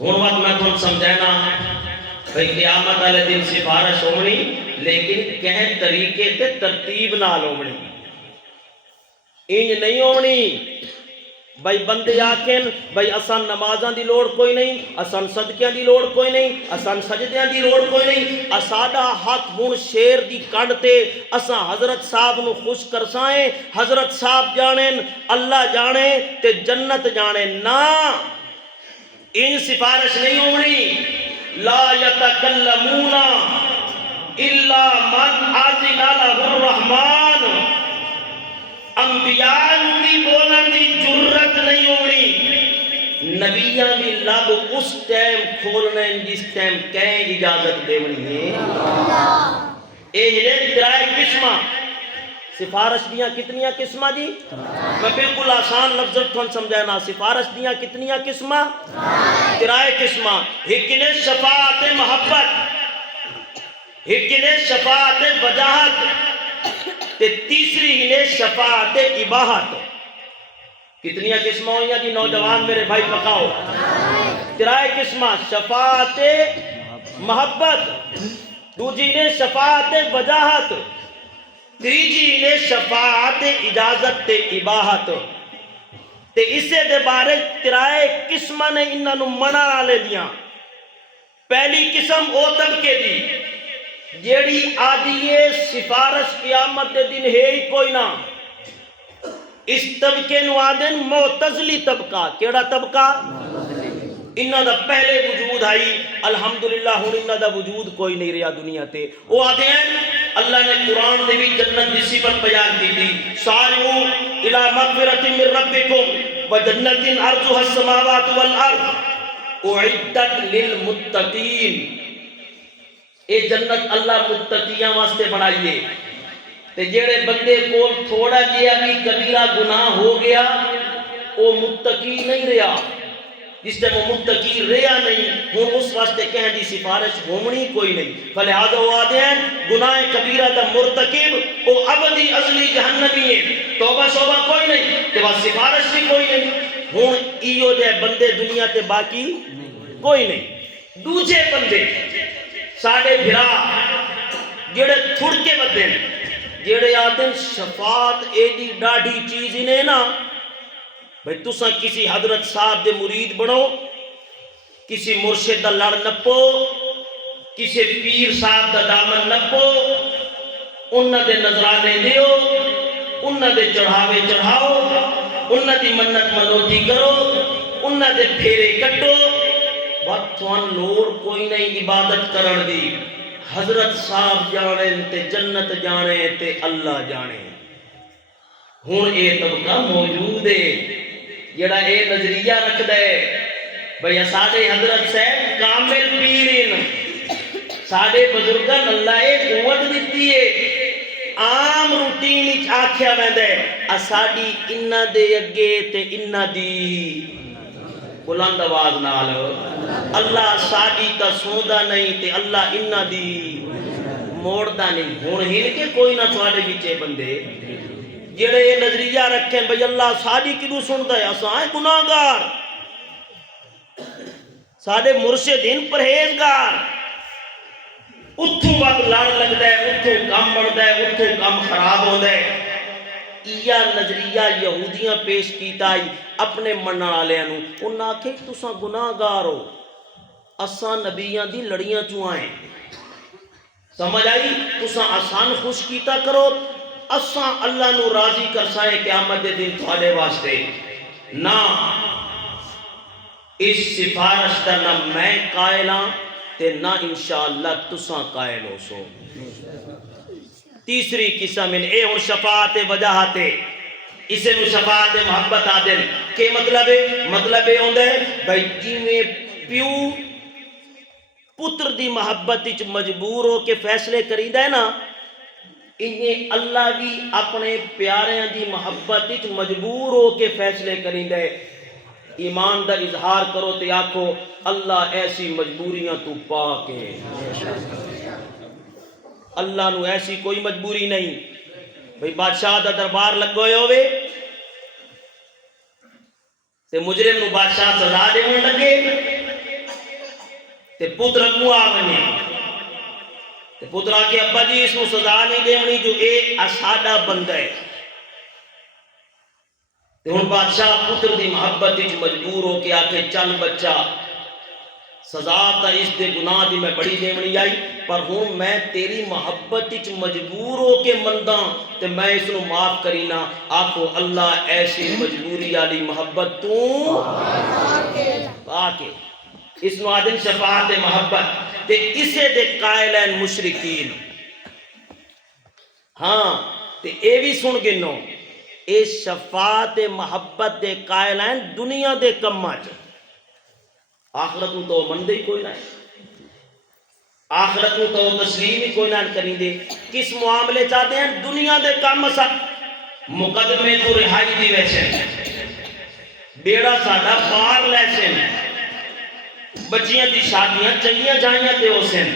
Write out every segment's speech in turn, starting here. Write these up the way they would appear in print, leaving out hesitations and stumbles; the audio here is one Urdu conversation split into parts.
ہوں وقت میں تھوڑا سمجھانا بھئی قیامت والے دن سفارش ہونی لیکن کہیں طریقے تے ترتیب نال ہونی، انج نہیں ہونی بھئی بندے آکھن بھئی اساں نمازاں دی لوڑ کوئی نہیں، اساں صدقیاں دی لوڑ کوئی نہیں، اساں سجدیاں دی لوڑ کوئی نہیں، اساڈا حق ہن شیر دی کنڈ تے اساں حضرت صاحب نو خوش کرسائیں، حضرت صاحب جانن اللہ جانے تے جنت جانے نا، ان سفارش نہیں ہونی۔ لا یتکلمون الا من اذن له الرحمن، انبیاء بھی بولن دی جرت نہیں ہونی، نبیاں بھی لب اس ٹائم کھولنے جس ٹائم کہیں اجازت دیونی ہے۔ اے جلے ترائے قسمہ سفارش دیاں کتنیاں قسمہ جی؟ میں بالکل آسان لفظ تھون سمجھانا، سفارش دیاں کتنیاں قسمہ؟ ترائے قسمہ، ایک نے شفاعت محبت، ایک نے شفاعت وجاہت، تے تیسری نے شفاعت اباحت۔ کتنیاں قسمہ ہوئیاں جی نوجوان میرے بھائی پکاؤ؟ ترائے قسمہ، شفاعت محبت، دوجی نے شفاعت وجاہت، تیجی نے شفاعت اجازت تے اباحت۔ تے اسے دے بارے ترائے قسمہ نے انہوں منع لے دیاں۔ پہلی قسم او طبقے دی جیڑی آدھی سفارش قیامت دے دن ہے ہی کوئی نہ، اس طبقے نو آدن معتزلی طبقہ۔ کیڑا طبقہ؟ انہاں دا پہلے وجود آئی، الحمدللہ ہن انہاں دا وجود کوئی نہیں رہا دنیا تے۔ وہ آدھے ہیں اللہ نے قرآن دے بھی جنت دی صفت بیان کی تھی، سارعوا الی مغفرۃ من ربکم وجنت عرضها السماوات والارض اعدت للمتقین۔ اے جنت اللہ متقیاں واسطے بنائیے، تے جیڑے بندے کول تھوڑا جیا بھی کبیرہ گناہ ہو گیا وہ متقی نہیں رہا، جس ٹائم وہ متقی رہا نہیں ہوں اس واسطے کہیں دی سفارش ہومنی کوئی نہیں۔ فلہذا وہ آدھے ہیں گناہ کبیرہ دا مرتکب وہ ابدی ازلی جہنمی ہے، توبہ شوبہ کوئی نہیں، تے بس سفارش بھی کوئی نہیں، ہوں ایو جے بندے دنیا تے باقی کوئی نہیں۔ دوجے بندے ساڑھے بھرا جڑے تھڑ کے بدے جڑے آدھیں شفاعت ایڈی ڈاڑھی چیز انہیں نا، بھئی تُساں کسی حضرت صاحب دے مرید بنو، کسی مرشد دا لڑ نپو، کسی پیر صاحب دا دامن نپو، انہاں دے نظرانے دیو، انہاں دے چڑھاوے چڑھاؤ، انہاں دی منت منوتی کرو، انہاں دے پھیرے کٹو، وقت وان لوڑ کوئی نہیں عبادت کرن دی، حضرت صاحب جانے تے جنت جانے تے اللہ جانے۔ ہون اے طبقہ موجود ہے جڑا اے نظریہ رکھ دے بھئی ساڑھے حضرت صاحب کامل پیرین، ساڑھے بزرگن اللہ اے قوت دیتی ہے، عام روٹین آکھیا میں دے اساڑی انہ دے اگے تے انہ دی بلند آواز نال اللہ ساڑی تا سودا نہیں تے اللہ انہ دی موڑدا نہیں۔ ہون ہن کے کوئی نہ تھوڑے بیچے بندے جڑے یہ نظریہ رکھیں بھئی اللہ ساڑی کدو سنتا ہے، اساں ہیں گناہگار، ساڑے مرشدین پرہیزگار، اتھوں وقت لڑ لگ دے، اتھوں کم بڑھ دے، اتھوں کم خراب ہو دے۔ یہ نظریہ یہودیاں پیش کیتا ہے اپنے منع آلیاں، انہاں کہ تساں گناہگار ہو، اساں نبیاں دی لڑیاں چوائیں، سمجھ آئی؟ تساں آسان خوش کیتا کرو، اساں اللہ نو راضی کرسائیں قیامت دے دن تھوڑے واسطے نا۔ اس سفارش دا نہ میں قائلاں تے نہ انشاءاللہ تساں قائل ہو سو۔ تیسری قسم اے ہن شفاعت وجاہت ہے، اسے نو شفاعت محبت آدن۔ کہ مطلب ہے؟ مطلب ہے ہوندے بھئی جی میں پیو پتر دی محبت اچ مجبور ہو کے فیصلے کریندہ ہے نا، انہیں اللہ بھی اپنے پیاریاں دی محبت اچ مجبور ہو کے فیصلے کریندہ ہے۔ ایمان دا اظہار کرو تے آکھو اللہ ایسی مجبوریاں تو پاک ہے، اللہ نو ایسی کوئی مجبوری نہیں۔ بھئی بادشاہ دا دربار لگوئے ہوئے تے مجرم نو بادشاہ سزا دے ہوئے لگے، تے پتر کو آ بنے تے پتر آ کے ابا جی اس کو سزا نہیں دیونی جو اے اساڈا بندہ ہے تے ہن بادشاہ پتر دی محبت وچ مجبور ہو کے آ کے چل بچہ سزا تا اس دے گناہ دی میں بڑی دیونی آئی پر ہوں میں تیری محبت وچ مجبور ہو کے منداں تے میں اس نو معاف کرینا آکھو اللہ ایسی مجبوری والی محبت تو آکے اس نو آدم شفاعت محبت تے اسے دے قائل ہیں مشرکین ہاں تے اے بھی سن گنو اے شفاعت محبت دے قائل ہیں دنیا دے کماں چ آخرت کو تو مندے ہی کوئی نہ ہے آخرت کو تو تسلیم ہی کوئی نہ کریں دے کس معاملے چاہتے ہیں دنیا دے کام سا مقدمے تو رہائی دی ویسے بیڑا ساڑا پار لیسے بچیاں دی شادیاں چنگیاں جائیاں تے ہو سن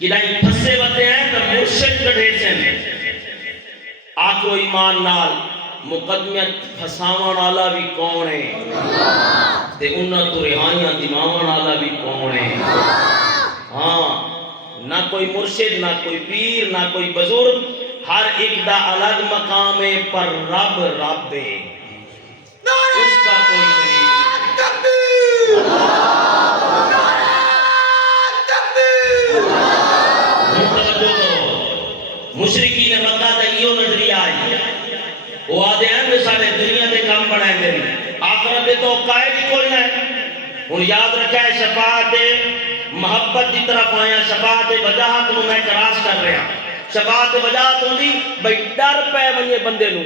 کدائی پھسے بتے ہیں تو مرشد کٹھے سن آکو ایمان نال مقدمیت پھساوان والا بھی کون ہے تے انہاں تو رہائیاں دماغان والا بھی کون ہے ہاں نہ کوئی مرشد نہ کوئی پیر نہ کوئی بزرگ ہر ایک دا الگ مقام ہے پر رب رب ہے اس کا کوئی شریک مشرکین مکہ دا یہ نظریہ آئی وہ آدھے ہیں کہ سارے دنیا دے کام بنائیں گے آخرت دے تو قائد ہی کوئی نہیں ان یاد رکھا ہے شفاعت محبت دی طرف آیا شفاعت وجاہت نو میں کراس کر رہا شفاعت وجاہت ہوں دی بھئی ڈر پہ بنیے بندے نو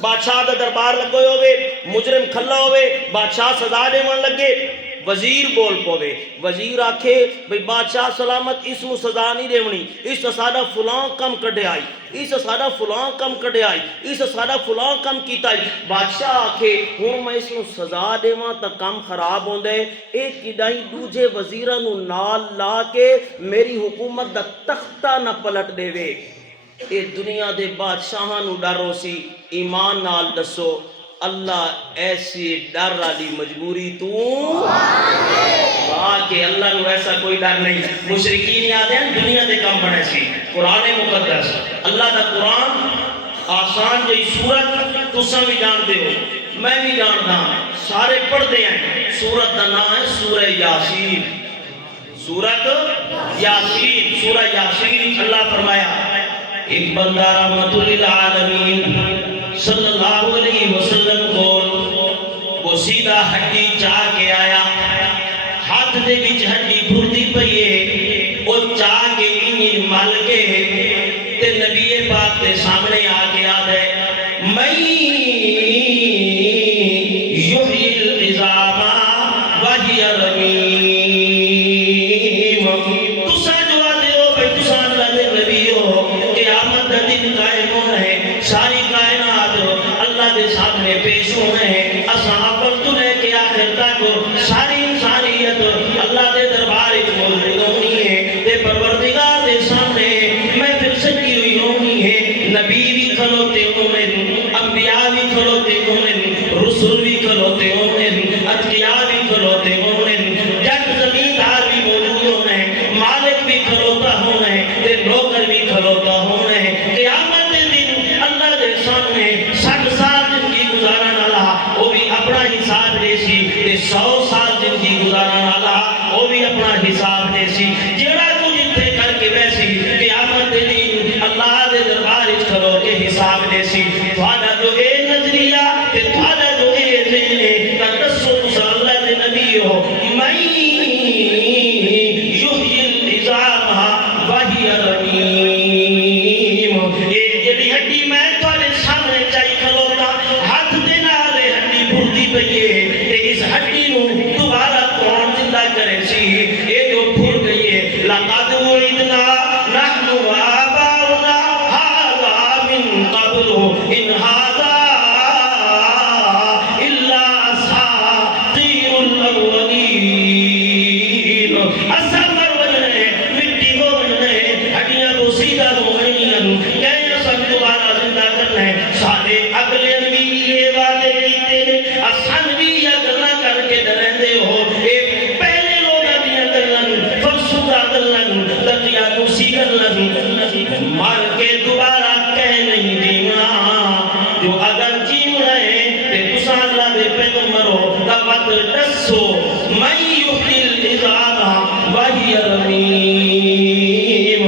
بادشاہ دا دربار لگوئے ہوئے مجرم کھلا ہوئے بادشاہ سزا دے من لگے وزیر بول پوے وزیر آکھے بھئی بادشاہ سلامت اس مو سزا نہیں دیونی اس سادہ فلاں کم کڑے آئی اس سادہ فلاں کم کڑے آئی اس سادہ فلاں کم کیتا آئی بادشاہ آکھے ہوں میں اس مو سزا دیواں تا کم خراب ہوں دے ایک کدائی دوجے وزیرانو نال لا کے میری حکومت دا تختہ نہ پلٹ دے وے اے دنیا دے بادشاہانو ڈرو سی ایمان نال دسو اللہ ایسی ڈر والی مجبوری تو کہ اللہ نو ایسا کوئی ڈر نہیں مشرکین یاد ہیں دنیا دے کام بنے سی قرآن مقدس اللہ دا قرآن آسان جئی سورت تساں بھی جان دے ہو میں بھی جاندا سارے پڑھ دے ہیں سورت دا نام ہے سورہ یاسین سورت یاسین سورہ یاسین اللہ فرمایا ایک بندہ رحمت للعالمین صلی اللہ علیہ وسلم کو وہ سیدھا ہڈی چاہ کے آیا ہاتھ دے وچ ہڈی بھردی پئیے وہ چاہ کے انہی مل کے تے نبی پاک دے سامنے آ کے آدھے میں یحیی العظام وہی رمیم تساں جو آدھے ہو بھئی تساں اللہ دے نبی ہو قیامت دا دن قائم ہونا ہے ساری کائنات اللہ دے سامنے پیش ہونا ہے اساں اول تو لے کے آخر تک ساری انسانیت اللہ دے دربار وچ موجود ہونی ہے تے پروردگار دے سامنے محفل سجی ہوئی ہونی ہے نبی بھی کھلوتے ہونے انبیاء بھی کھلوتے ہونے رسول بھی کھلوتے ہونے اتقیاء بھی کھلوتے ہونے جگ زمیندار بھی موجود ہونے مالک بھی کھلوتا ہونے تے نوکر بھی کھلوتا ہونے قیامت دے دن اللہ دے سامنے 60 سال زندگی گزارن والا وہ بھی اپنا حساب دے سی تے 100 سال زندگی گزارن والا وہ بھی اپنا حساب دے سی جڑا کچھ اتنے کر کے ویسی قیامت دے دن اللہ دے دربار وچ کھلو کے حساب دے سی تہاڈا جو اے نظریہ تے تہاڈا جو اے ذہن ہے تے دسو تساں اللہ دے نبی ہو میں یحیی العظام وہی رمیم اے جڑی ہڈی میں تہاڈے سامنے چائی کھلوتا ہاتھ دے نال ہڈی بھردی پئی ہے تے اس ہڈی نو دوبارہ کون زندہ کرے سی اے جو بھر گئی ہے لقد وعدنا نحن وآباؤنا هذا من قبل ان هذا الا اساطیر الاولین اصغر وجنے مٹی کو وجنے ہڈیاں کو سیدھا روحنیاں کہیں سب دوبارہ زندہ کرنا ہے سارے اگلے بھی یہ وعدے کیتے ہیں اسان بھی یہ گلا کر کے ڈرندے ہو اے پہلے لوگ دوبارہ کہہ نہیں دینا جو اگر جیونا ہے تے تسا اللہ دے پیغمبر ہو تبت دسو من یحیی العظام وہی رمیم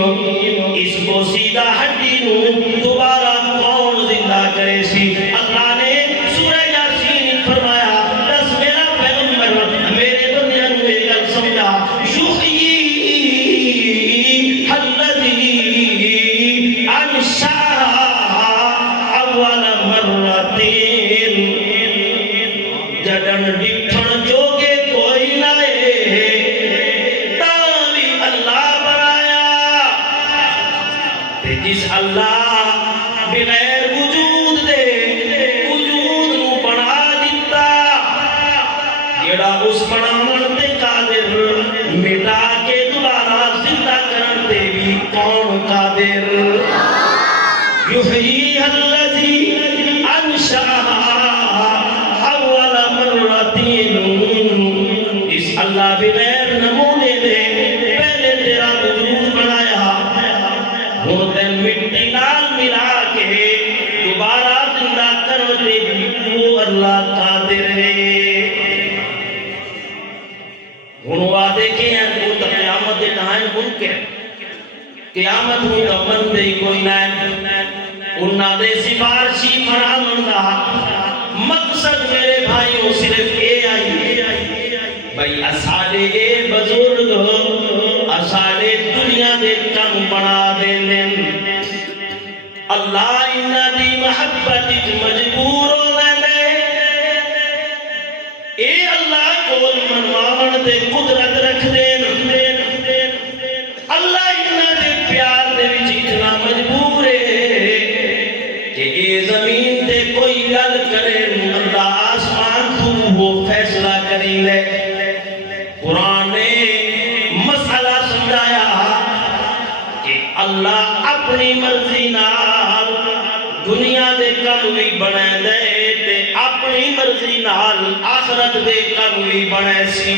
اس کو سیدھا ہڈی نو دوبارہ کون زندہ کرے سی اللہ نے سورہ یاسین فرمایا دس میرا پیغمبر میرے بندیاں نو یہ گل سمجھا یحیی الذی انشأ اول مرتين جدن ڈٹھن جوگے کوئی لائے تاوی اللہ بنایا تے جس اللہ بغیر وجود دے وجود نو بنا دیتا جیڑا اس بناون تے قادر مٹا کے دوبارہ زندہ کرن تے بھی کون قادر یحیی الذی انشأ اول مرتين اس اللہ بغیر نمونے دے پہلے تیرا وجود بنایا ہن تے مٹی نال ملا کے دوبارہ زندہ کرنے بھی وہ اللہ قادر ہے ہن وعدے کے ہیں وہ تو قیامت دے ٹائم ممکن قیامت ہوئی تو بندے کوئی نہ انہاں دے سفارشی بناون دا مقصد میرے بھائیوں صرف یہ آئی بھائی اساڑے اے بزرگ اساڑے دنیا دے کم بنا دے لیں اللہ انہاں دی محبت مجبور ہو لے اے اللہ کول منواون دے قدرت رکھ دے اللہ انہاں دے پیار دے وچ اتنا مجبور ہے کہ اے زمین تے کوئی گل کرے اللہ آسمان تو وہ فیصلہ کری لے قرآن نے مسئلہ سمجھایا کہ اللہ اپنی مرضی نال دنیا دے کم بھی بنے دے تے اپنی مرضی نال آخرت دے کم بھی بنے سی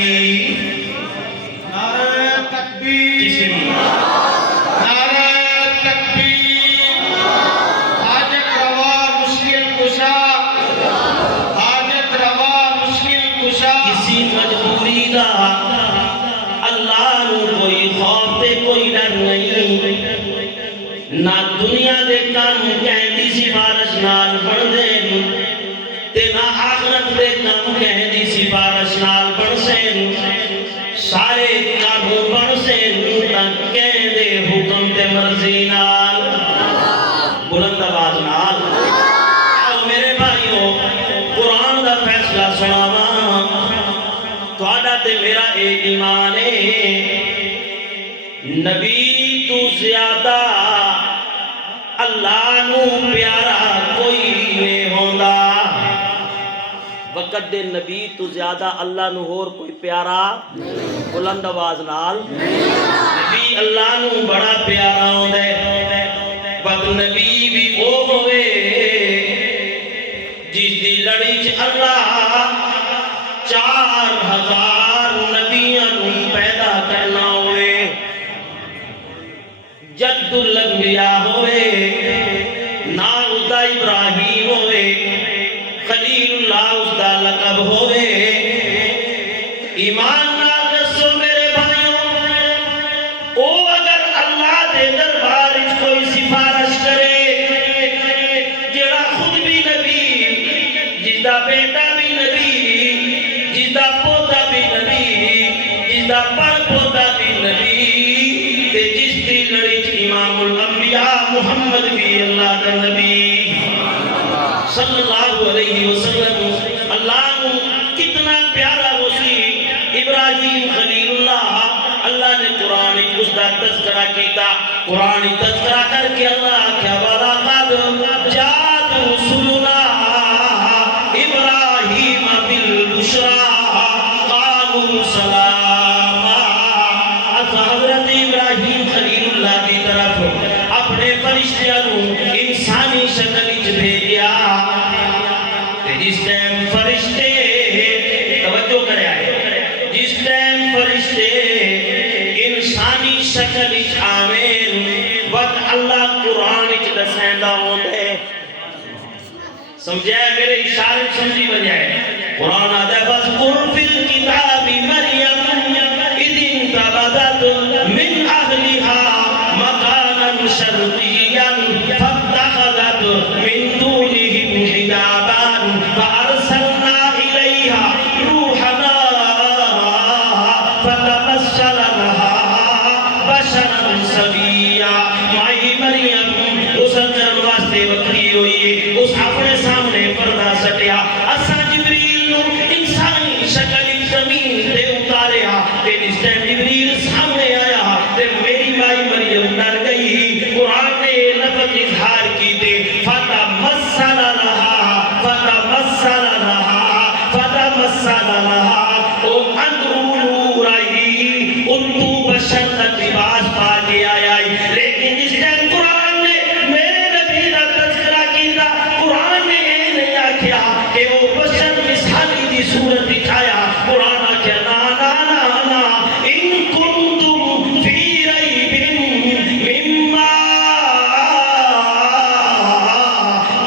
نعرہ تکبیر نعرہ تکبیر حاجت روا مشکل کشا حاجت روا مشکل کشا کسی مجبوری دا اللہ نو کوئی خوف تے کوئی ڈر نہیں نہ دنیا دے کام کہیں دی سفارش نال بڑھ دے تے نہ آخرت دے کام کہیں دی سفارش نال بڑھ سے سارے کام بڑھ سے تک کہیں دے حکم تے مرضی نال بلند آواز نال آؤ میرے بھائیوں قرآن دا فیصلہ سناواں تہاڈا تے میرا اے ایمان ہے نبی تو زیادہ اللہ نو پیارا کوئی نہیں ہوندا وقت دے نبی تو زیادہ اللہ نو اور کوئی پیارا بلند آواز نال نبی اللہ نو بڑا پیارا ہوندا ہے وقت نبی بھی او ہوئے جس دی لڑی چ اللہ 4000 نبیاں نو پیدا کرنا ہوئے جد الانبیاء ہوئے نام اس دا ابراہیم ہوئے خلیل اللہ اس دا لقب ہوئے ایمان نال دسو میرے بھائیوں او اگر اللہ دے دربار وچ کوئی سفارش کرے جڑا خود بھی نبی جس دا بیٹا بھی نبی جس دا پوتا بھی نبی جس دا پڑ پوتا بھی نبی تے جس دی لڑی چ امام الانبیاء محمد بھی اللہ دا نبی صلی اللہ علیہ وسلم اللہ کو کتنا پیارا وہ سی ابراہیم خلیل اللہ اللہ نے قرآن اس دا تذکرہ کیتا قرآن تذکرہ کر کے اللہ کیا والا قد جاءت رسلنا ابراہیم بالبشرى قالوا سلاما حضرت ابراہیم خلیل اللہ کی طرف اپنے فرشتیاں انسانی شکل وچ بھیجیا جس ٹائم فرشتے توجہ کرے آئے جس ٹائم فرشتے انسانی شکل وچ آویں وقت اللہ قرآن وچ سمجھے میرے اشارے سمجھی بجائے قرآن آدھے بس قرفی الكتاب مریم اذ انتبذت من اہلها مکانا شرقیا فاتخذت من دونهم حجابا فارسلنا الیہا روحنا فتمثل لها بشرا سویا مائی مریم اس اندر واسطے وکری ہوئی اس اپنے سامنے پردہ سٹیا اسا جبریل نو انسانی شکل زمین تے اتاریا تے اس ٹائم جبریل سامنے آیا تے میری مائی مریم ڈر گئی قرآن نے لفظ اظہار کی تے فتمثل لها او اندرو نور آئی اتو بشر کا لباس پا کے آیا لیکن جس ٹائم قرآن نے میرے نبی کا تذکرہ کیتا قرآن نے یہ نہیں آکھیا کہ وہ بشر مثالی دی صورت دکھایا قرآن آکھیا نا نا نا نا ان کنتم فی ریب مما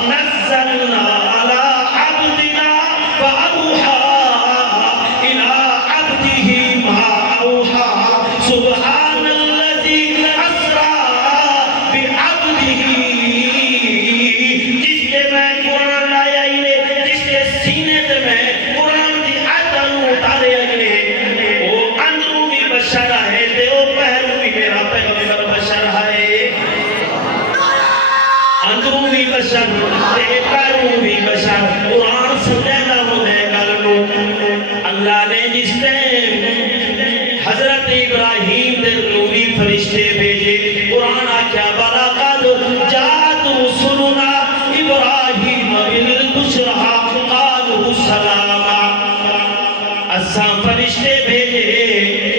نزلنا علی عبدنا فأوحى إلى عبده ما أوحى سبحان الذي أسرى بعبده جس نے میں قرآن لایا جس کے سینے سے میں قرآن دی آیتاں اتارے وہ اندروں بھی بشر ہے تے وہ پہلو بھی میرا پیغمبر بشر ہے اندروں بھی بشر تے پہلو بھی بشر قرآن سمجھے گا مجھے گل نو اللہ نے جس ٹائم حضرت ابراہیم دے نوری فرشتے بھیجے قرآن آکھیا بلقد جاءت رسلنا ابراہیم بالبشرى قالوا سلاما اساں فرشتے بھیجے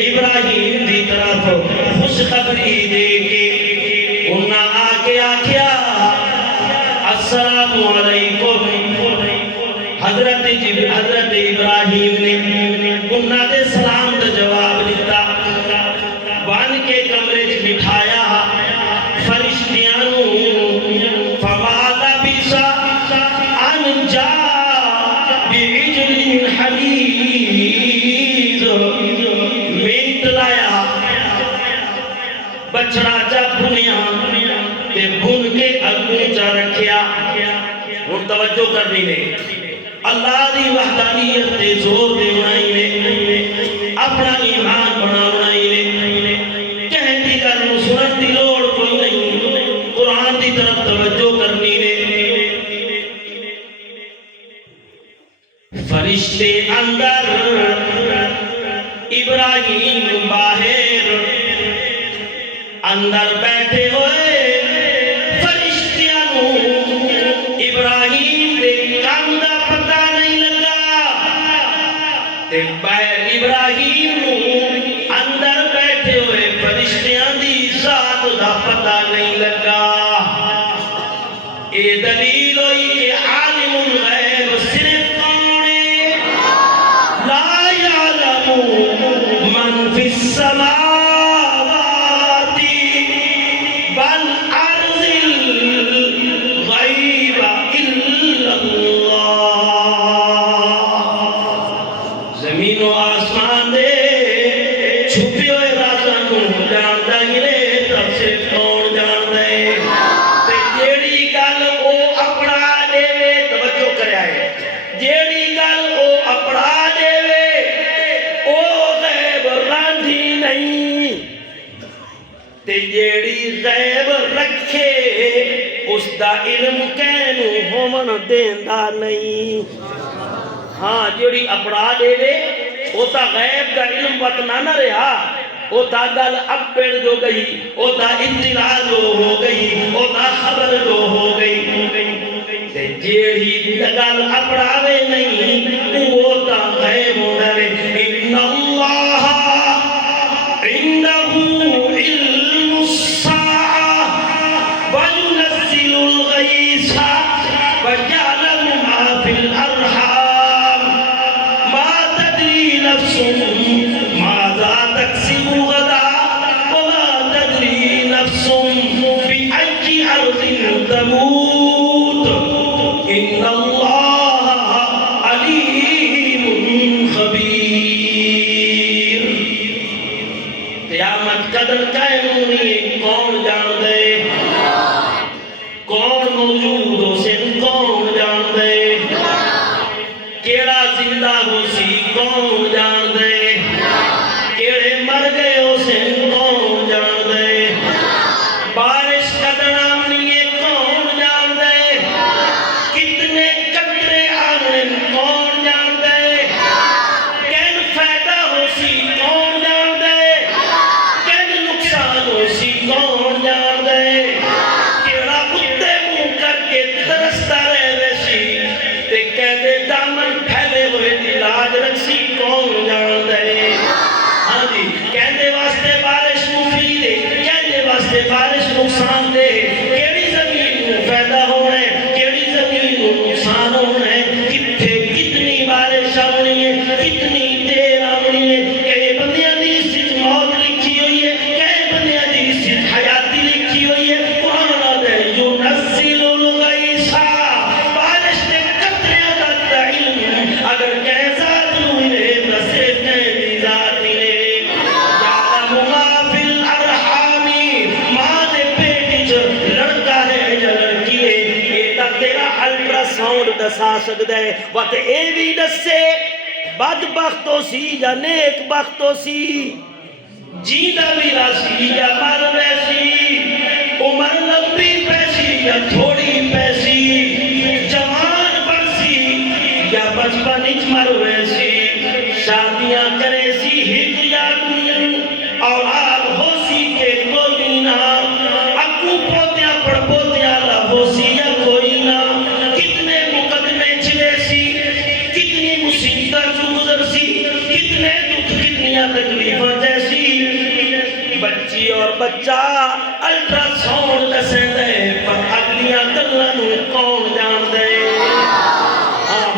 ابراہیم دی طرف خوشخبری دے کے انہاں آکے آکھیا السلام علیکم حضرت ابراہیم نے انہاں دے سلام دا جواب دیتا بان کے کمرے چ بٹھایا فرشتیاں نو فما لبث ان جاء بعجل حنیذ منت لایا بچڑا جا بھنیا تے بھن کے اگوں چا رکھیا ہن توجہ کرنی نے اللہ دی وحدانیت تے زور دے بنائی نے اپنا ایمان بنا بنائی نے کہن دی گل نو سنن دی لوڑ کوئی نہیں قرآن دی طرف توجہ کرنی نے فرشتے اندر ابراہیم باہر اندر بیٹھے ہوئے فرشتیاں نو ابراہیم دے کام دا پتہ نہیں لگا تے باہر ابراہیم نو اندر بیٹھے ہوئے فرشتیاں دی ذات دا پتہ نہیں لگا اے دلیل ہوئی کہ عالم الغیب صرف کون ہے لا یعلم من فی السماوات والارض الغیب الا اللہ زمین و آسمان دے چھپے ہوئے رازاں نوں جاندا ہی نے تب صرف کون جاندا ہے تے جیڑی گل او اپنا دے توجہ کریا ہے جیڑی گل او اپنا دے او غیب راندھی نہیں تے جیڑی غیب رکھے اس دا علم کینوں ہومن دیندا نہیں ہاں جیڑی اپنا دے او تا غیب کا علم وطنا نہ رہا او تا گل اپڑ جو گئی او تا اطلاع جو ہو گئی او تا خبر جو ہو گئی تے جیڑی گل اپڑاوے نہیں وہ تا غیب ہونا ہے ان اللہ عنده علم الساعة وينزل الغيث ويعلم ما في الأرحام ما تدري نفس ماذا تكسب غدا وما تدري نفس بأي أرض تموت إن الله کدر قائم نہیں کون جان دے کون موجود ہو سن کون جان دے کیڑا زندہ ہو سی کون جان دے کیڑے مر گئے ہو سن کون جان دے بارش کا نام نہیں ہے کون جان دے کتنے قطرے آنے کون جان دے کین فائدہ ہو سی کون جان دے کین نقصان ہو سی کون جان دے کیڑا کتے منہ کر کے ترستا رہے ویسی تے کہندے دامن پھیلے ہوئے دی لاج رکھی کون جان دے ہاں جی کہندے واسطے بارش مفید ہے کہندے واسطے بارش نقصان دے کیڑی زمین کو فائدہ ہونا ہے کیڑی زمین کو نقصان ہونا ہے کتھے کتنی بارش آنی ہے کتنی دیر آنی ہے کئی بندیاں دی اس موت لکھی ہوئی ہے کئی بندیاں دی اس حیاتی لکھی ہوئی ہے قرآن دے ينزل الغیث بارش دے قطریاں دا علم اگر کہیں ذات نو ملے تو صرف کہیں ذات ملے یعلم ما فی الارحام ماں دے پیٹ جو لڑکا ہے یا لڑکی ہے یہ تا تیرا الٹرا ساؤنڈ دسا سکتا ہے وقت اے بھی دسے بدبخت ہو سی یا نیک بخت ہو سی جیدہ بھی راسی یا مر ویسی عمر لمبی پیسی یا تھوڑی پیسی جوان برسی یا بچپن اچ مر ویسی شادیاں کرے سی ہک یا دن اولاد ہو سی کہ کوئی نہ اکو پوتیا پڑ پوتیا لا ہو سی یا کوئی نہ کتنے مقدمے چلے سی کتنی مصیبت جو گزر سی کتنے دکھ کتنیاں تکلیفاں جیسی بچی اور بچہ الٹرا ساؤنڈ دسے دے پر اگلیاں گلاں نو کون جان دے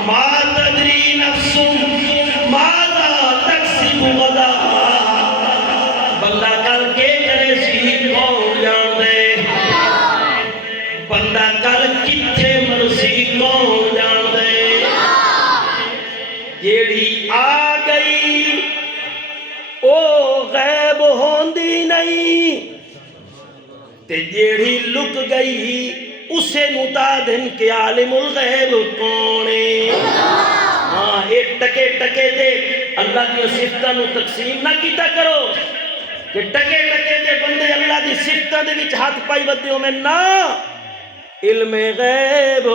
ما تدری نفس ماذا تکسب غدا بندہ کل کے کرے سی کون جان دے بندہ کل کتھے مرسی کون جان دے جیڑی آ گئی او غیب ہوندی نہیں تے جیڑی لک گئی اسے نتا دن کے عالم الغیب کونے ہاں ایک ٹکے ٹکے دے اللہ کی صفتہ نو تقسیم نہ کیتا کرو کہ ٹکے ٹکے دے بندے اللہ دی صفتہ دے وچ ہاتھ پائی ودے ہو میں نا علم غیب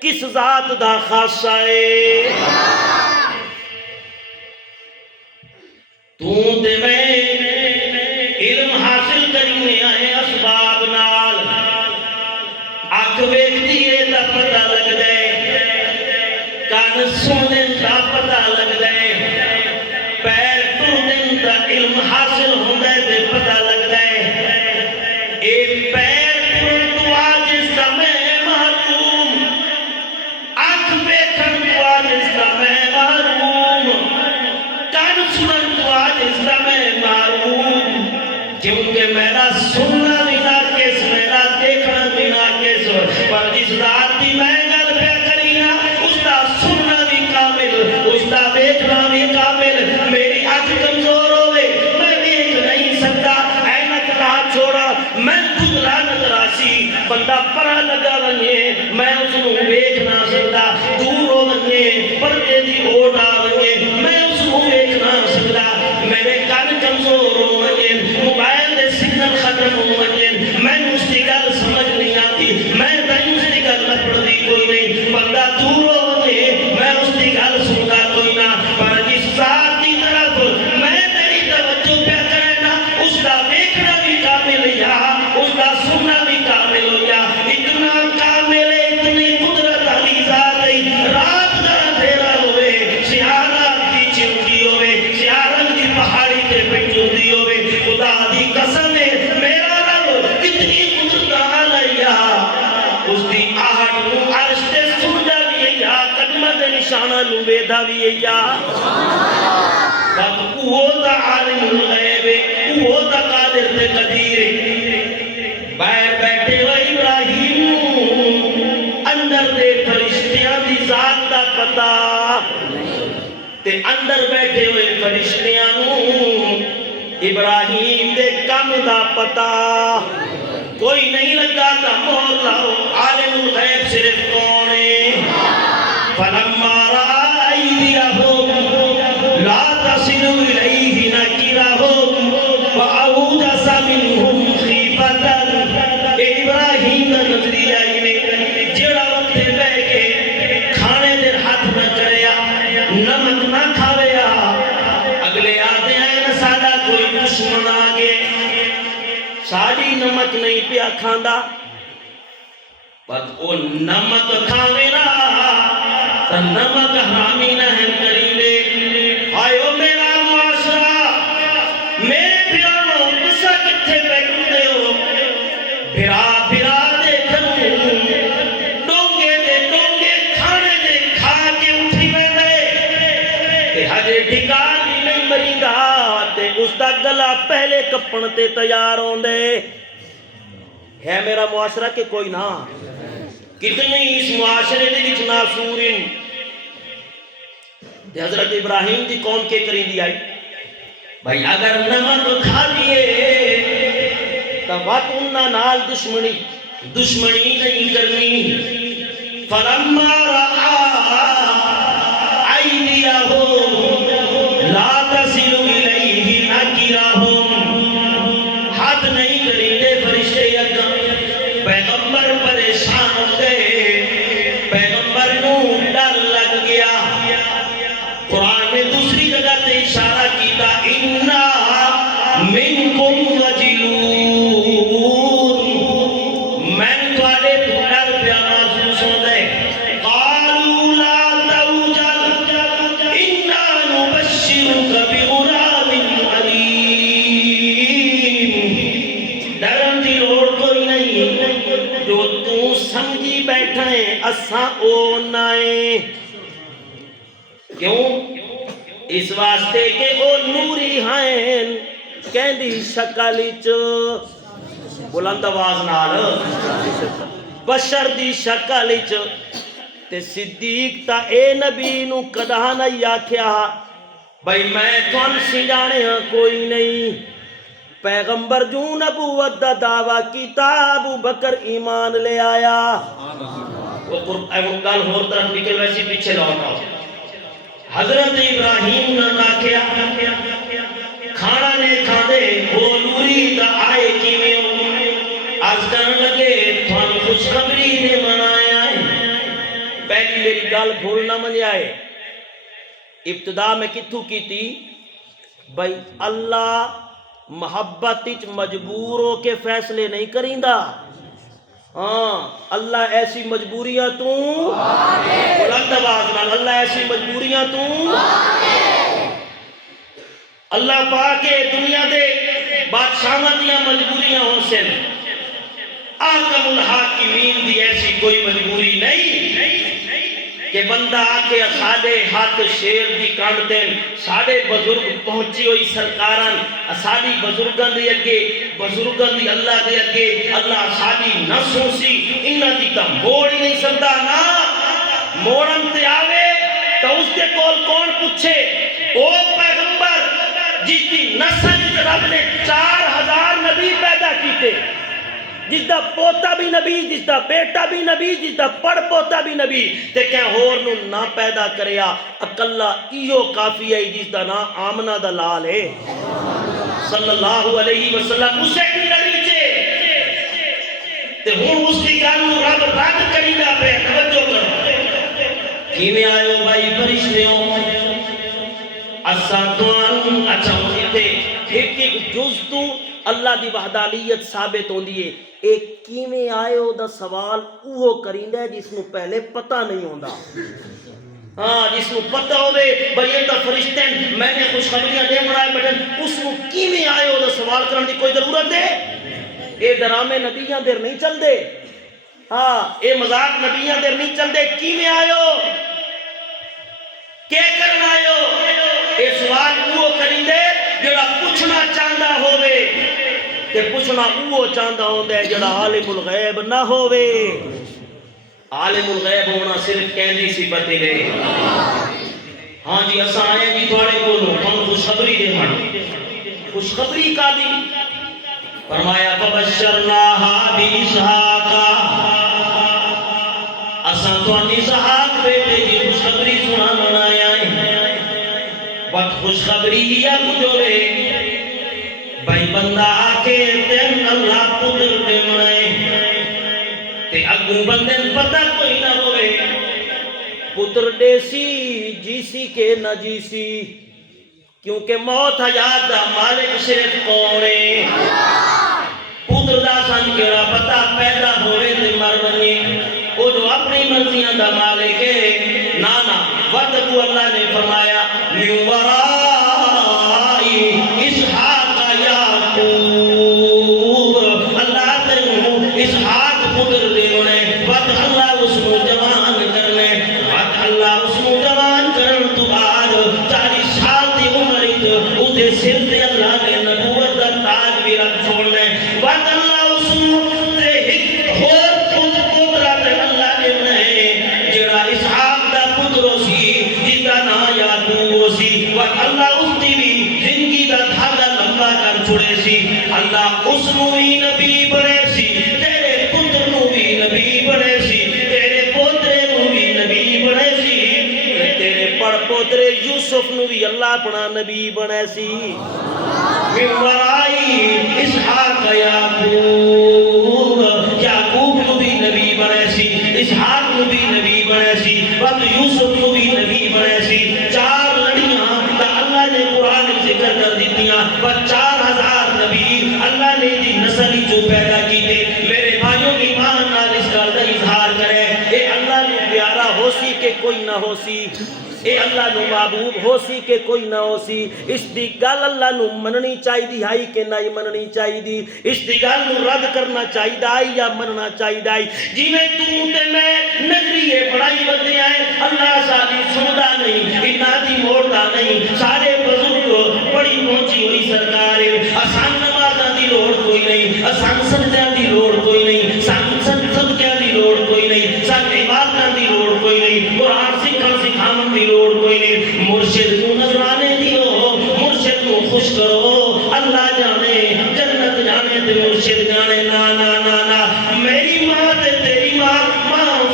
کس ذات دا خاصہ ہے تو تے میں علم حاصل کرنے آئے اسباب نال اکھ ویکھدی ہے تا پتہ لگدا ہے کان سننے دا پتہ لگدا ہے پیر ٹردن دا علم حاصل ہوندا ہے تے پتہ لگدا ہے اے پیر ٹرن تو عاجز دا میں محروم اکھ ویکھن تو عاجز دا میں محروم کان سنن تو عاجز دا میں محروم کیونکہ میرا سننا بھی ناقص میرا دیکھنا بھی ناقص پر جس ذات دی میں گل پہ کرینا اس دا سننا بھی کامل اس دا دیکھنا بھی کامل میری آنکھ کمزور ہوئے میں دیکھ نہیں سکتا اینک لا چھوڑا میں دھلا نظر آسی بندہ پرا لگا ونجے میں اس نو دیکھ نہ سکتا دور ہو ونجے پردے دی اوڑ آ ونجے میں اس نو دیکھ نہ سکتا میرے کان کمزور ہو ونجے موبائل دے سگنل ختم ہو ونجے میں اس دی گل سمجھ نہیں آتی میں تینوں اس دی گل نہ پڑھدی کوئی نہیں بندہ دور ہو ونجے میں اس دی گل سندا کوئی نہ پر جس ذات دی طرف میں تیری توجہ پہ کرنا اس دا دیکھنا بھی کامل یا اس دا سننا بھی کامل ہو یا اتنا کامل ہے اتنی قدرت علی ذات ہے رات دا اندھیرا ہوئے سیارہ دی چمکی ہوئے سیارن دی پہاڑی تے پنجوندی ہوئے خدا دی قسم ہے میرا رب اتنی قدرت علیہ اس دی آہٹ نو عرش تے سندا بھی ہے یا قدمہ دے نشانہ نو ویدھا بھی ہے یا وقت وہ دا عالم الغیب وہ دا قادر تے قدیر باہر بیٹھے ہوئے ابراہیم اندر دے فرشتیاں دی ذات دا پتہ تے اندر بیٹھے ہوئے فرشتیاں نو ابراہیم دے کم دا پتا کوئی نہیں لگا تا مہر لاؤ عالم الغیب صرف کون ہے فلما رأى أيديهم لا تصل إليه نكرهم وأوجس منهم خيفة ابراہیم دا نظریہ جڑا وقت بہ کے کھانے دے ہاتھ نہ کریا نمک نہ کھاویا اگلے آتے ہیں سادہ کوئی دشمن آگے ساڑی نمک نہیں پیا کھاندا پر او نمک کھاوے نا تو نمک حرامی نہ ہم کریندے آئیو میرا معاشرہ میرے پیانو تسا کتھے بیٹھو دے ہو بھرا بھرا دے کروں ڈونگے دے ڈونگے کھانے دے کھا کے اٹھی بیٹھے تے ہجے ٹھکان بھی نہیں مریندہ تے اس دا گلا پہلے کپن تے تیار ہوندے ہے میرا معاشرہ کہ کوئی نہ کتنی اس معاشرے دے وچ ناسورن تے حضرت ابراہیم دی قوم کے کریندی آئی بھائی اگر نمک کھا لیے تو وقت انہاں نال دشمنی نہیں کرنی فلما رأى أيديهم لا تصل إليه نكرهم ہاتھ نہیں کریندے فرشتے اگا پیغمبر پریشان ہو گئے پیغمبر نو ڈر لگ گیا قرآن نے دوسری جگہ تے اشارہ کیتا انا منکم وجلون میں تواڈے ڈر پیا محسوس ہوندے قالوا لا توجل انا نبشرک بغلام علیم ڈرن دی لوڑ کوئی نہیں جو تو سمجھی بیٹھا ہے اساں او نائیں کیوں اس واسطے کہ او نوری ہیں کہندی شکل وچ بلند آواز نال بشر دی شکل وچ تے صدیق تا اے نبی نو کدا نہیں آکھیا بھئی میں تھن سنجانے ہاں کوئی نہیں پیغمبر جو نبوت دا دعویٰ کیتا ابو بکر ایمان لے آیا وہ گل ہور طرف نکل ویسی پیچھے لوٹا حضرت ابراہیم نے کیا کھانا نے کھاندے وہ نوری دا آئے کیویں آج کرن لگے تھان خوشخبری نے منایا ہے پہلی میری گل بھول نہ من جائے ابتدا میں کتھوں کی تھی بھائی اللہ محبت وچ مجبور ہو کے فیصلے نہیں کریندا ہاں اللہ ایسی مجبوریاں تو بلند آواز نال اللہ ایسی مجبوریاں تو اللہ پاک دنیا دے بادشاہاں دیاں مجبوریاں ہو سن احکم الحاکمین دی ایسی کوئی مجبوری نہیں کہ بندہ آکے ساڑے ہاتھ شیر دی کانٹیں ساڑے بزرگ پہنچی ہوئی سرکاران ساڑی بزرگان دی اگے بزرگان دی اللہ دے اگے اللہ ساڑی نہ سوسی انہا دی تا موڑ ہی نہیں سکتا نا موڑن تے آوے تو اس کے کول کون پوچھے او پیغمبر جس دی نسل رب نے 4000 نبی پیدا کیتے جس دا پوتا بھی نبی جس دا بیٹا بھی نبی جس دا پڑ پوتا بھی نبی تے کہ ہور نو نہ پیدا کریا اکلا ایو کافی ہے جس دا نا آمنہ دا لال ہے صلی اللہ علیہ وسلم اسے کی لڑی چے تے ہون اس کی گالو رب رد کری دا پہ توجہ کرو کیویں آئے ہو بھائی فرشتے ہو اساتوان اچھا ہوتے ایک جز تو اللہ دی وحدانیت ثابت ہوندی ہے ایک کیویں آئے ہو دا سوال اوہ کریندا ہے جس نو پہلے پتہ نہیں ہوندا ہاں جس نو پتہ ہوے بھئی یہ تا فرشتے میں نے خوشخبریاں دے بڑائے بیٹھن اس نو کیویں آئے ہو دا سوال کرن دی کوئی ضرورت ہے اے ڈرامے نبیاں دیر نہیں چل دے ہاں اے مذاق نبیاں دیر نہیں چل دے کیویں آئے ہو کیا کرنا آئے ہو اے سوال اوہ کریندے جڑا پوچھنا چاہندا ہووے تے پوچھنا اوہ چاہندا ہوندا ہے جڑا عالم الغیب نہ ہووے عالم الغیب ہونا صرف کہندی صفت ہے ہاں جی اساں آئے جی تھوڑے کولوں ہن خوشخبری دے ہن خوشخبری کا دی. فرمایا فبشرناها بإسحاق، اساں تو اسحاق بیٹے دی خوشخبری سنانا آیا ہے. بات خوشخبری یا کجورے بھائی بندہ آکے تین اللہ پتر دے منائے تے اگوں بندے پتہ کوئی نہ ہوئے پتر دیسی جیسی کے نہ جیسی، کیونکہ موت حیات دا مالک صرف کون ہے؟ پتر دا سن کیڑا پتہ پیدا ہوئے تے مر بنی، وہ جو اپنی مرضیاں دا مالک ہے. نانا وَتَقُوا اللہ نے فرمایا مِن وَرَاءِ اسحاق یعقوب، اللہ تینوں اسحاق پتر دیونے وقت اللہ اس کو جوان کرنے، وقت اللہ اس کو جوان کرن تو بعد 40 سال دی عمر ادھے سر تے اللہ نے نبوت دا تاج بھی رکھ چھوڑنے، وقت اللہ اس کو تے ایک اور پترہ تے اللہ نے انہیں جڑا اسحاق دا پترو سی جدا نا یعقوب سی، وقت اللہ اس دی بھی زندگی دا دھاگا لمبا کر چھوڑے سی. اللہ اس کو ہی نبی بنے سی، تیرے پتر نو بھی نبی بنے سی، تیرے پوترے نو بھی نبی بنے سی، تیرے پڑ پوترے یوسف نو بھی اللہ اپنا نبی بنے سی. من ورائی اسحاق یعقوب، یعقوب نو بھی نبی بنے سی، اسحاق نو بھی نبی بنے سی، وقت یوسف نو بھی نبی بنے سی. 4 لڑیاں تا اللہ نے قرآن ذکر کر دیتیاں، پر 4000 نبی اللہ نے دی نسلی جو پیدا کی تھے. میرے بھائیوں ایمان نال اس کا اظہار کرے، اے اللہ نو پیارا ہو سی کہ کوئی نہ ہو سی، اے اللہ نو محبوب ہو سی کہ کوئی نہ ہو سی. اس دی گل اللہ نو مننی چاہی دی ہائی کہ نہیں مننی چاہی دی، اس دی گل نو رد کرنا چاہی دائی یا مننا چاہی دائی. جی میں تو تے میں نظریے بڑائی ودے آئے، اللہ ساری سندا نہیں، انہا دی موڑتا نہیں. سارے بزرگ بڑی پہنچی ہوئی سرکار، آسان نمازہ دی لوڑ کوئی نہیں، آسان سجدہ دی لوڑ کوئی نہیں، صدقہ دی لوڑ کوئی نہیں، سان عبادت دی لوڑ کوئی نہیں، قرآن سکھاون دی لوڑ کوئی نہیں. مرشد کو نظرانے دیو، مرشد کو خوش کرو، اللہ جانے جنت جانے تے مرشد جانے. نا نا نا نا میری ماں تے تیری ماں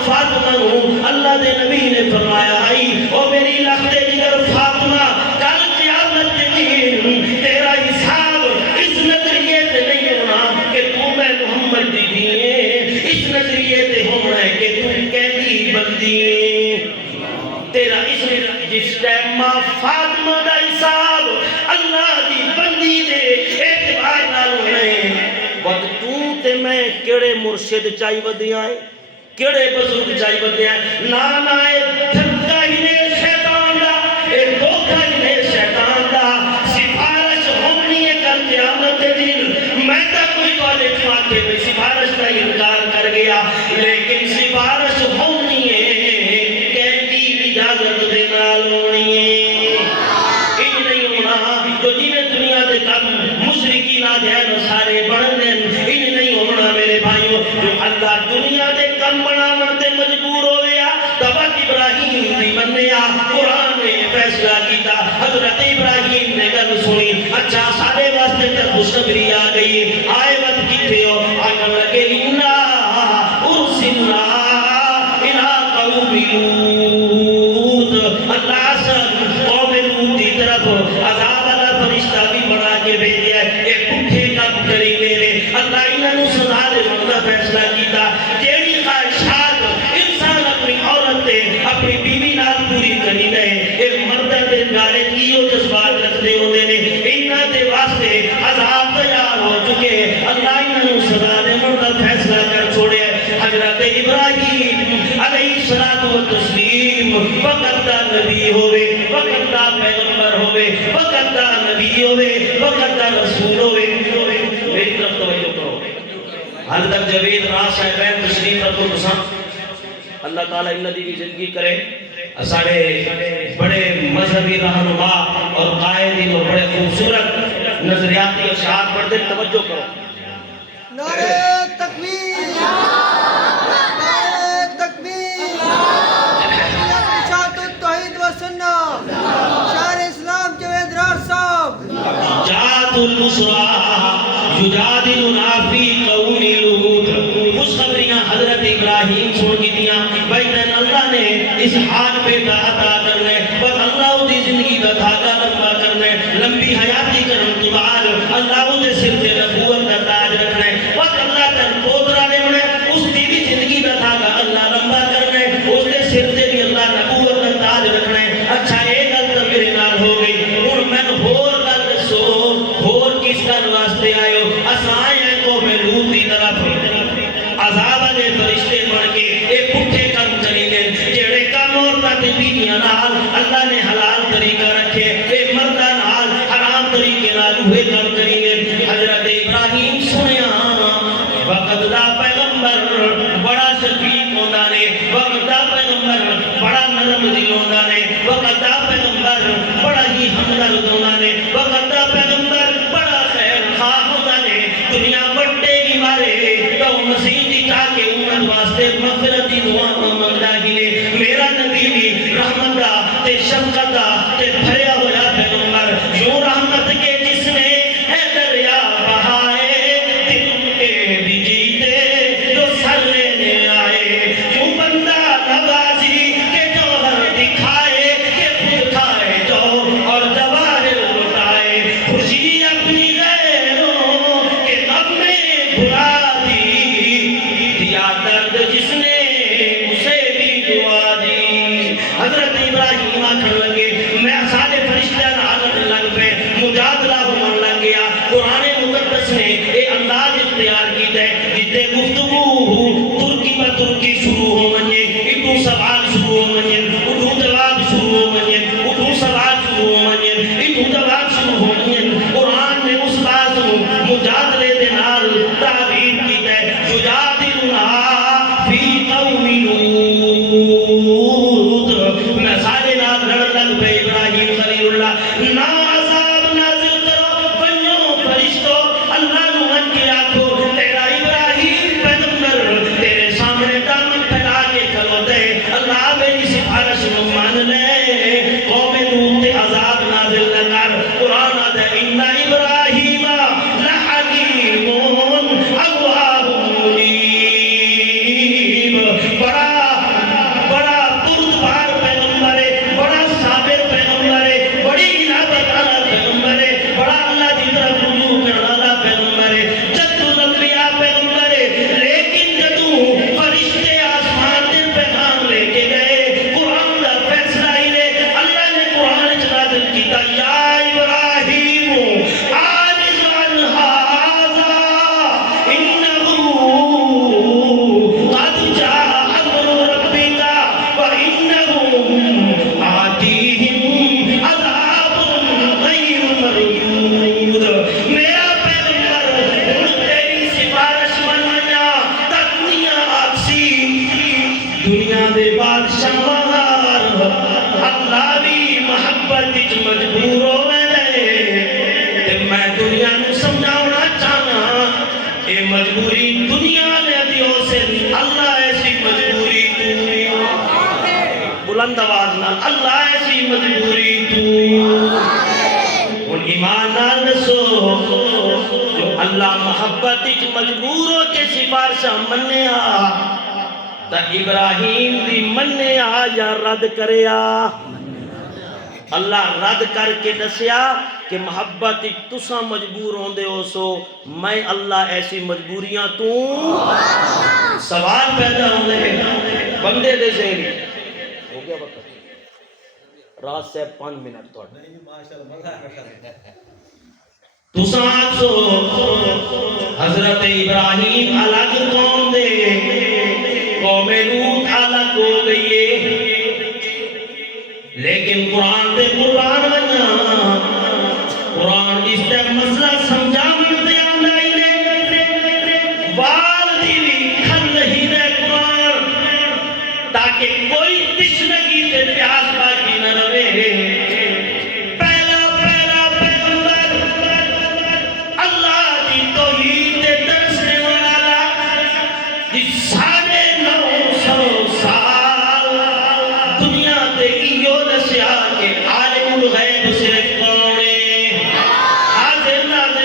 فاطمہ نو اللہ دے نبی نے فرمایا آئی او میری لختے جگر فاطمہ، کل قیامت کے دن تیرا حساب اس نظریے تے نہیں ہونا کہ تو میں محمد دی دیئے، اس نظریے تے ہونا ہے کہ تو کہتی بندی تیرا اس جس ٹائم ماں فاطمہ دا حساب اللہ دی بندی دے اعتبار نال ہونے. وقت تو تے میں کیڑے مرشد چاہی ودے آئے، کیڑے بزرگ چاہی ودے آئے. نانا اے دھکا ہی نے شیطان دا، اے دھوکا ہی نے شیطان دا. سفارش ہونی ہے کر قیامت دن، میں تا کوئی توالے چاہتے میں سفارش کا انکار کر گیا، لیکن سفارش ہونی ہے اجازت دے نال ہونی ہے. ان نہیں ہونا جو جی میں دنیا دے کم مشرکی نہ دین سارے بڑھن، ان نہیں ہونا میرے بھائیوں. جو اللہ دنیا دے کم بناون تے مجبور ہویا تبت ابراہیم دی منیا، قرآن نے فیصلہ کیتا، حضرت ابراہیم نے گل سنی. اچھا سارے واسطے تے خوشخبری آ گئی، آئے وقت کتھے ہو؟ آکھن لگے انا ارسلنا الی قوم لوط، اللہ سن قوم لوط کی طرف عذاب والا فرشتہ بھی بنا کے بھیجا ہے. ایک پٹھے کم کری میرے اللہ انہاں نو سزا دے دا فیصلہ کیتا. جیڑی خواہشات انسان اپنی عورت تے اپنی بیوی نال پوری کری دے، ایک مرد دے گارے کیو جذبات رکھدے ہوندے نے، انہاں دے واسطے عذاب تیار ہو چکے. اللہ انہاں نو سزا دے دا فیصلہ کر چھوڑے. حضرت ابراہیم علیہ الصلوۃ والتسلیم وقت دا نبی ہوئے، وقت دا پیغمبر ہوئے، وقت دا نبی ہوئے، وقت دا رسول ہوئے. میری طرف توجہ کرو. حضرت جوید راز صاحب تشریف رکھو پسند، اللہ تعالیٰ انہاں دی بھی زندگی کرے. ساڑھے بڑے مذہبی رہنما اور قائدین اور بڑے خوبصورت نظریاتی اشعار پڑھ دے. توجہ کرو. نعرہ تکبیر، نعرہ تکبیر، اشاعت التوحید و سنہ، شاعر اسلام جاوید راز صاحب. جات البشرى یجادلنا فی قوم لوط خوشخبریاں حضرت ابراہیم سن کی دیاں بہتر اللہ نے اس حال پہ عطا کرنے پر اللہ دی زندگی دا دھاگا لمبا کرنے لمبی حیاتی کرن تو بعد اللہ دے سر تے نبوت دا تاج رکھنے وقت اللہ تن پوترا نے بنے اس دی بھی زندگی دا دھاگا اللہ لمبا کرنے اس دے سر تے بھی اللہ نبوت دا تاج رکھنے اچھا ایک گل تو میرے نال ہو گئی ہن میں ہور گل دسو ہور کس گل واسطے آئے ہو اساں آئے قوم لوط دی طرف عذاب والے فرشتے بن کے اے پٹھے کام کریں جڑے کام عورتاں تے بیویاں نال اللہ نے حلال طریقہ رکھے اے مرداں نال حرام طریقے نال ہوئے کام کریں حضرت ابراہیم سنیا وقت دا پیغمبر بڑا شفیق ہوندا نے وقت دا پیغمبر بڑا نرم دل ہوندا نے وقت دا پیغمبر بڑا ہی ہمدرد ہوندا نے وقت دا پیغمبر بڑا خیر خواہ ہوندا نے دنیا بڑے گی مارے تو مسیح دی چاہ کے امت واسطے مغفرت دی دعا منگدا ہی نے میرا نبی بھی رحمت دا تے شفقت دا تے بھریا ہوا پیغمبر یوں رحمت کے جس نے ہے دریا بہائے دل کے بھی جیتے جو سر لینے آئے یوں بندہ نوازی کے جوہر دکھائے کہ خود کھائے جو اور جواہر لٹائے خوشی اپنی غیروں کے غم میں بھلا دی دیا درد جس نے اسے بھی دعا دی حضرت ابراہیم آکھن لگے میں سارے فرشتہ نال لگ پہ مجادلہ ہونے لگ گیا قرآن مقدس نے اے انداز اختیار کیتا ہے جتے گفتگو ترکی با ترکی شروع ہو منجے اتو سوال شروع ہو منجے اتو جواب شروع ہو منجے اتو سوال شروع ہو منجے اتو جواب شروع ہو منجے قرآن نے اس بات مجادلے دے نال تعبیر کیتا ہے یجادلنا فی قوم لوط میں سارے نال لڑ لگ پہ ابراہیم خلیل اللہ نا عذاب نازل کرو بنو فرشتو اللہ نو من کے آنکھو تیرا ابراہیم پیغمبر تیرے سامنے دامن پھیلا کے کھلو دے اللہ میری سفارش نو مان لے قوم لوط تے عذاب نازل نہ کر قرآن آدھے ان ابراہیم لحلیم اواب منیب بڑا بردبار پیغمبر ہے بڑا صابر پیغمبر ہے بڑی انابت والا پیغمبر ہے بڑا اللہ کی طرف رجوع کرنے والا پیغمبر ہے جدو الانبیاء پیغمبر ہے لیکن جدو فرشتے آسمان دے پیغام لے کے گئے قرآن دا فیصلہ ہی لے اللہ نے قرآن نازل کیتا یا ابراہیم عارض عن ھذا انہ قد جاء امر ربک وانہم آتیہم عذاب غیر مردود میرا پیغمبر ہن تیری سفارش منیا تا دنیا آکسی دنیا دے بادشاہ اللہ بھی محبت وچ مجبور ہو گئے تے میں دنیا نو سمجھاونا چاہنا اے مجبوری دنیا نے دیو سے اللہ ایسی مجبوری تو بلند آواز نال اللہ ایسی مجبوری تو ان ایمان نال دسو جو اللہ محبت وچ مجبور ہو کے سفارشاں منیا تا ابراہیم دی منیا یا رد کریا اللہ رد کر کے دسیا کہ محبت تساں مجبور ہوندے ہو سو میں اللہ ایسی مجبوریاں تو سوال پیدا ہوندے بندے دے ذہن ہو گیا وقت رات سے 5 منٹ تو تساں سو حضرت ابراہیم الگ قوم دے قوم لوط الگ ہو گئی ہے لیکن قرآن تے قربان بنا قرآن اس تے مسئلہ سمجھا ملتے آندائی نے والدی بھی کھل نہیں دے قرآن تاکہ کوئی تشنگی تے پیاس باقی نہ رہے پہلا پیغمبر اللہ دی توحید تے درسنے والا جس 950 سال دنیا تے ایو دسیا کہ عالم الغیب صرف کون ہے حاضر ناظر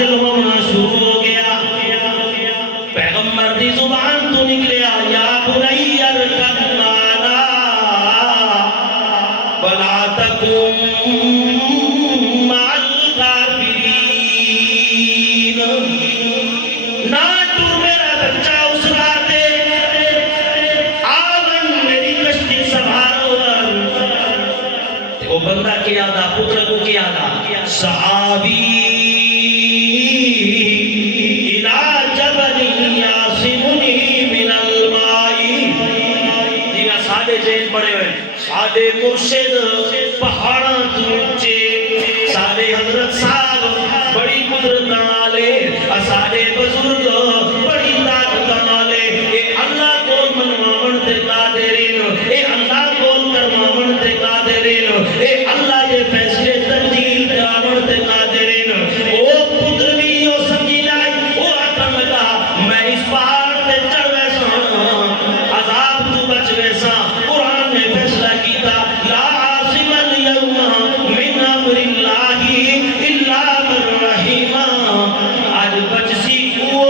نازل ہونا شروع ہو گیا، پیغمبر دی زبان تو نکلیا یا بنی ارکب معنا ولا تکن مع الکافرین، نہ تو میرا بچہ اس راتے آون میری کشتی سوارو، وہ بندہ کیا دا پتر کو کیا دا صحابی الى جبل یاسمنی من الماء، دیگا ساڑھے ذہن پڑے ہوئے ساڑھے مرشد پہاڑاں تو اونچے، ساڑھے حضرت صاحب بڑی قدرت والے، ساڑھے بزرگ بڑی طاقت والے، اے اللہ کو منواون تے قادرین، اے اللہ کو کرواون تے قادرین، اے اللہ کے فیصلے تبدیل کراون تے قادرین، او پتر بھی او سمجھی لائی، او آکھن لگا میں اس پہاڑ تے چڑھ ویسا عذاب تو بچ ویسا، قرآن نے فیصلہ کیتا لا عاصم اليوم من امر اللہ الا من رحم، آج بچ سی وہ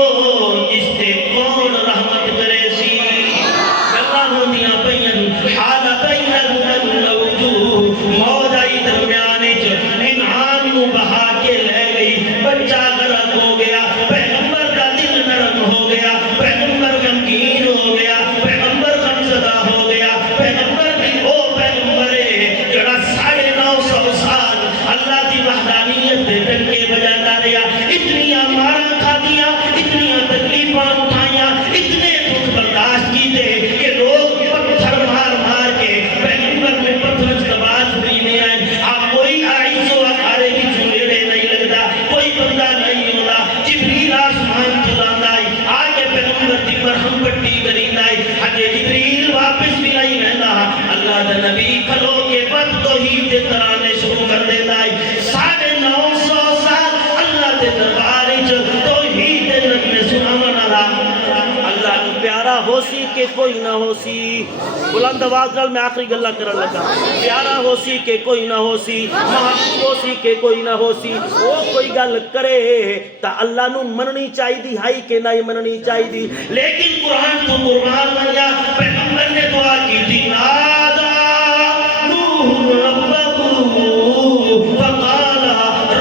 جس تے کون رحمت کرے سی، گلاں ہوندیاں پئیاں حال بین الوجوہ، موت آئی درمیان وچ انعام نو بہا کے لے گئی، بچہ غرق ہو گیا، پیغمبر کا دل نرم ہو گیا، پیغمبر غمگین ہو گیا، پیغمبر غمزدہ ہو گیا، پیغمبر بھی او پیغمبر ہے جڑا 950 سال اللہ کی وحدانیت دے ڈنکے بجاتا رہا، اتنی مارا کھا دیا، اتنی تکلیفاں اٹھائیاں، اتنے دکھ برداشت کیتے کہ لوگ پتھر مار مار کے پیغمبر میں پتھر چباز دینے آئے، آپ کوئی آئیز و اکھارے بھی چنگڑے نہیں لگتا، کوئی بندہ نہیں ہوتا، جبریل آسمان چلانا آئی، آگے پیغمبر دی مرہم پٹی کرینا آئی، حجے جبریل واپس بھی نہیں رہنا، اللہ دا نبی کھلو کے بعد توحید دے ترانے شروع کر دیتا ہے، 950 سال اللہ دے دربار وچ توحید دے نغمے سناون والا، اللہ نو پیارا ہو سی کہ کوئی نہ ہو سی، بلند آواز نال میں آخری گلاں کرن لگا، پیارا ہو سی کہ کوئی نہ ہو سی، محبوب ہو سی کہ کوئی نہ ہو سی، وہ کوئی گل کرے تا اللہ نو مننی چاہیے ہائی کہ نہیں مننی چاہیے، لیکن قرآن تو قربان بنیا، پیغمبر نے دعا کی تھی نادا نوح ربہ فقال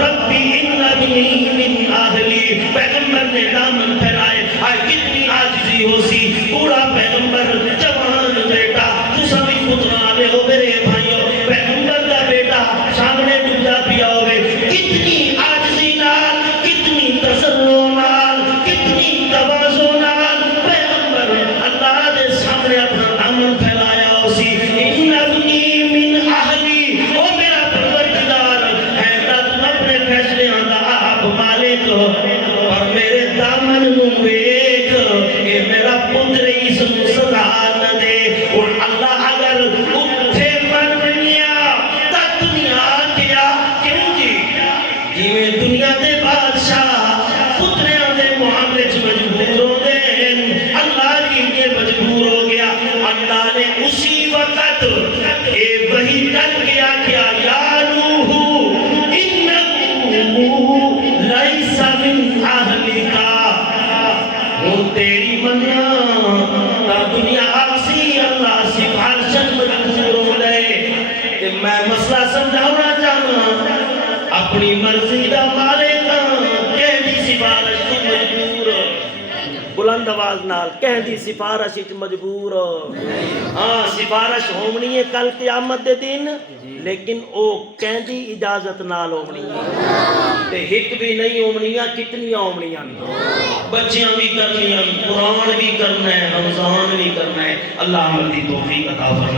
ربی ان ابنی من اہلی، پیغمبر نے دامن پھیلائے، آج کتنی عاجزی ہو سی، پورا پیغمبر جوان بیٹا، تو سبھی پترا لے ہو میرے بھائیوں، پیغمبر کا بیٹا سامنے ڈوبا پیا ہوئے، کتنی عاجزی نال، کتنی تسلو نال، کتنی تواضع نال پیغمبر اللہ دے سامنے اپنا دامن پھیلایا ہو سی، ان ابنی من اہلی، او میرا پروردگار ہے تا تو اپنے فیصلے آندا آپ مالک، اور میرے دامن نو ویکھ، اے میرا پتر اس نو سزا نہ دے، اور اللہ اگر اتھے من بنیا تا دنیا کیا کیوں جی، جی میں دنیا دے بادشاہ پتریاں دے معاملے چ مجبور ہو گئے، اللہ جی کے مجبور ہو گیا، اللہ نے اسی وقت اے وہی کر کے کیا یا نوح انہو لیس من اہلک، ہوں تیری مننا تا دنیا آکسی اللہ سفارشت مجبور ہو گئے، کہ میں مسئلہ سمجھاؤنا چاہنا اپنی مرضی دا مالک کہہ دی سفارش تو مجبور، بلند آواز نال کہہ دی سفارش وچ مجبور، ہاں سفارش ہونی ہے کل قیامت دے دن، لیکن او کہہ دی اجازت نال ہونی ہے، تے ہک بھی نہیں ہونیاں، کتنیاں ہونیاں، بچیاں بھی کرنیاں، قرآن بھی کرنا ہے، رمضان بھی کرنا ہے، اللہ عمل دی توفیق عطا فرمائے۔